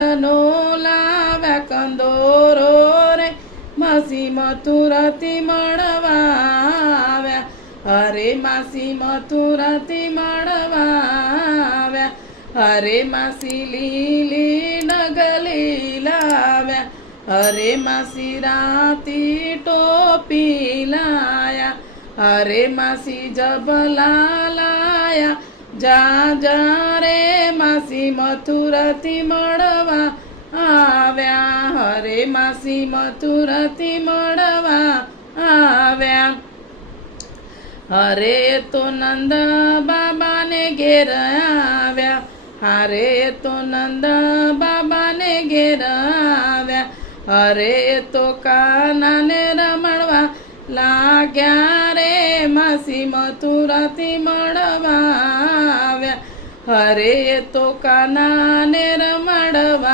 નો લાવ્યા કંદોરો રે માસી મથુરાથી મળવા આવ્યા. હરે માસી મથુરાથી મળવા આવ્યા. હરે માસી લીલી નગલી લાવ્યા. હરે માસી રાતી ટોપી લાયા. હરે માસી જબલા લાયા. જા જા રે માસી મથુરાથી મળવા આવ્યા. હરે માસી મથુરાથી મળવા આવ્યા. હરે તો નંદ બાબાને ઘેર આવ્યા. હરે તો નંદ બાબાને ઘેર આવ્યા. હરે તો કાનાને રમણવા લાગ્યા રે માસી મથુરાથી મળવા આવ્યા. હરે તો કાનાને રમણવા